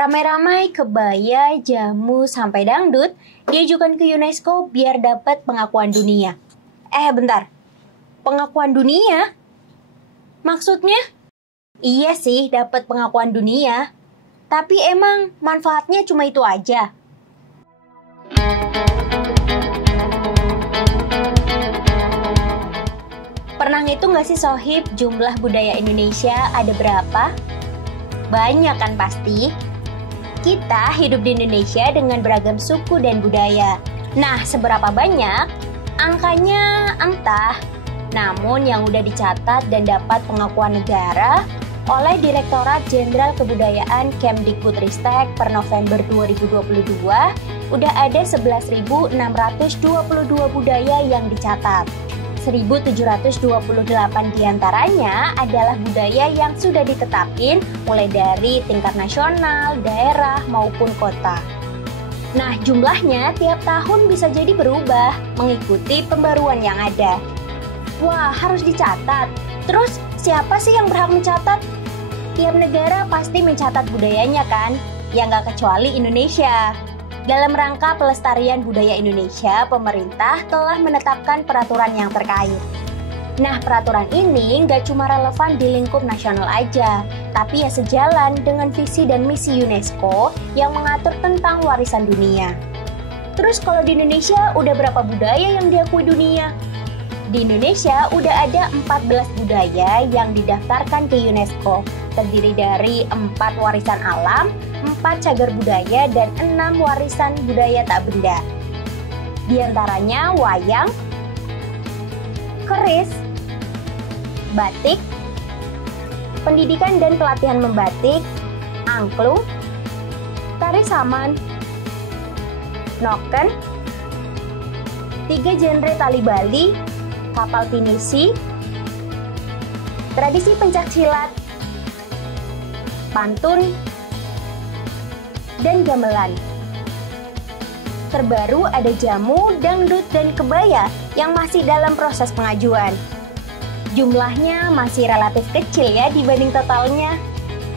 Ramai-ramai kebaya, jamu, sampai dangdut diajukan ke UNESCO biar dapat pengakuan dunia. Bentar. Pengakuan dunia? Maksudnya? Iya sih, dapat pengakuan dunia. Tapi emang manfaatnya cuma itu aja? Pernah ngitung gak sih Sohib jumlah budaya Indonesia ada berapa? Banyak kan pasti? Kita hidup di Indonesia dengan beragam suku dan budaya. Nah, seberapa banyak? Angkanya entah. Namun yang udah dicatat dan dapat pengakuan negara oleh Direktorat Jenderal Kebudayaan Kemdikbudristek per November 2022, udah ada 11.622 budaya yang dicatat. 1.728 diantaranya adalah budaya yang sudah ditetapin mulai dari tingkat nasional, daerah, maupun kota. Nah, jumlahnya tiap tahun bisa jadi berubah mengikuti pembaruan yang ada. Wah, harus dicatat. Terus, siapa sih yang berhak mencatat? Tiap negara pasti mencatat budayanya kan? Ya nggak kecuali Indonesia. Dalam rangka pelestarian budaya Indonesia, pemerintah telah menetapkan peraturan yang terkait. Nah, peraturan ini nggak cuma relevan di lingkup nasional aja, tapi ya sejalan dengan visi dan misi UNESCO yang mengatur tentang warisan dunia. Terus kalau di Indonesia udah berapa budaya yang diakui dunia? Di Indonesia udah ada 14 budaya yang didaftarkan ke UNESCO, terdiri dari 4 warisan alam, 4 cagar budaya, dan 6 warisan budaya tak benda. Di antaranya wayang, keris, batik, pendidikan dan pelatihan membatik, angklung, tari saman, noken, 3 genre tali Bali, kapal pinisi, tradisi pencaksilat, pantun, dan gamelan. Terbaru ada jamu, dangdut, dan kebaya yang masih dalam proses pengajuan. Jumlahnya masih relatif kecil ya dibanding totalnya.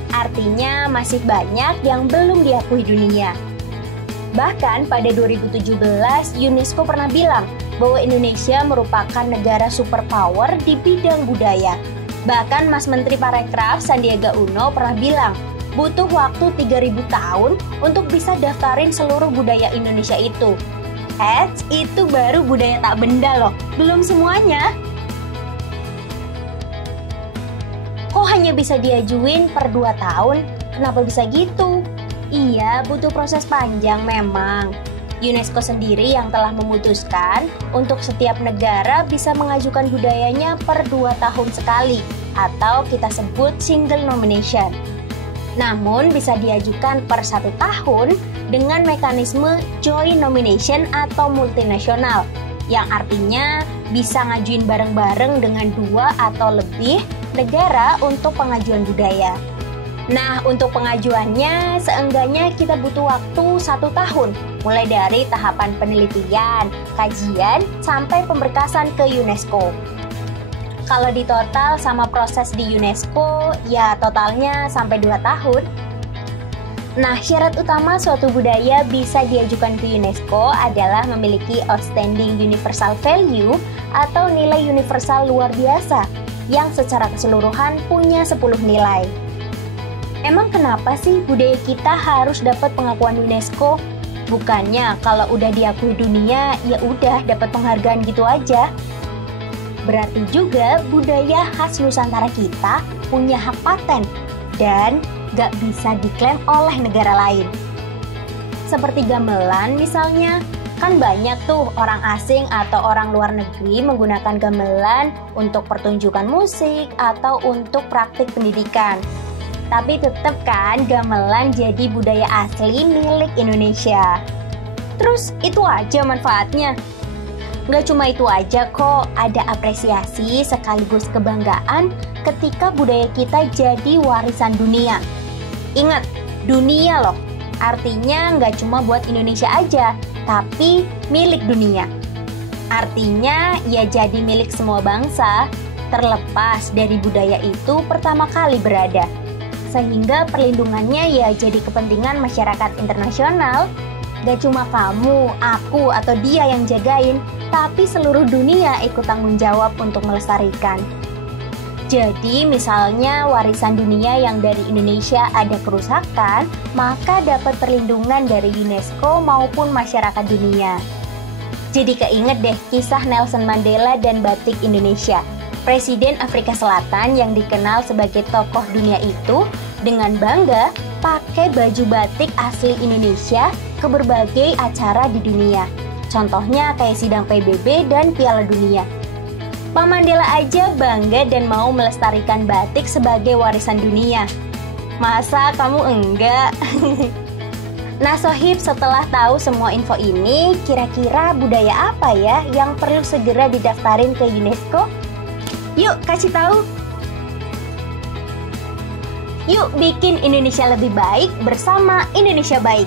Artinya masih banyak yang belum diakui dunia. Bahkan pada 2017 UNESCO pernah bilang bahwa Indonesia merupakan negara superpower di bidang budaya. Bahkan Mas Menteri Parekraf Sandiaga Uno pernah bilang butuh waktu 3.000 tahun untuk bisa daftarin seluruh budaya Indonesia itu. Itu baru budaya tak benda loh, belum semuanya. Kok hanya bisa diajuin per 2 tahun? Kenapa bisa gitu? Iya, butuh proses panjang memang. UNESCO sendiri yang telah memutuskan untuk setiap negara bisa mengajukan budayanya per 2 tahun sekali, atau kita sebut single nomination. Namun bisa diajukan per 1 tahun dengan mekanisme joint nomination atau multinasional, yang artinya bisa ngajuin bareng-bareng dengan 2 atau lebih negara untuk pengajuan budaya. Nah, untuk pengajuannya seenggaknya kita butuh waktu 1 tahun, mulai dari tahapan penelitian, kajian, sampai pemberkasan ke UNESCO. Kalau di total sama proses di UNESCO, ya totalnya sampai 2 tahun. Nah, syarat utama suatu budaya bisa diajukan ke UNESCO adalah memiliki outstanding universal value atau nilai universal luar biasa, yang secara keseluruhan punya 10 nilai. Emang kenapa sih budaya kita harus dapat pengakuan UNESCO? Bukannya kalau udah diakui dunia, ya udah dapat penghargaan gitu aja. Berarti juga budaya khas Nusantara kita punya hak paten dan gak bisa diklaim oleh negara lain. Seperti gamelan misalnya, kan banyak tuh orang asing atau orang luar negeri menggunakan gamelan untuk pertunjukan musik atau untuk praktik pendidikan. Tapi tetap kan gamelan jadi budaya asli milik Indonesia. Terus itu aja manfaatnya? Nggak cuma itu aja kok, ada apresiasi sekaligus kebanggaan ketika budaya kita jadi warisan dunia. Ingat, dunia loh. Artinya nggak cuma buat Indonesia aja, tapi milik dunia. Artinya ya jadi milik semua bangsa, terlepas dari budaya itu pertama kali berada. sehingga perlindungannya ya jadi kepentingan masyarakat internasional. Gak cuma kamu, aku, atau dia yang jagain, tapi seluruh dunia ikut tanggung jawab untuk melestarikan. Jadi misalnya warisan dunia yang dari Indonesia ada kerusakan, maka dapat perlindungan dari UNESCO maupun masyarakat dunia. Jadi keinget deh kisah Nelson Mandela dan batik Indonesia. Presiden Afrika Selatan yang dikenal sebagai tokoh dunia itu dengan bangga pakai baju batik asli Indonesia ke berbagai acara di dunia. Contohnya kayak sidang PBB dan Piala Dunia. Pak Mandela aja bangga dan mau melestarikan batik sebagai warisan dunia. Masa kamu enggak? Nah Sohib, setelah tahu semua info ini, kira-kira budaya apa ya yang perlu segera didaftarin ke UNESCO? Yuk kasih tahu. Yuk bikin Indonesia lebih baik bersama Indonesia Baik.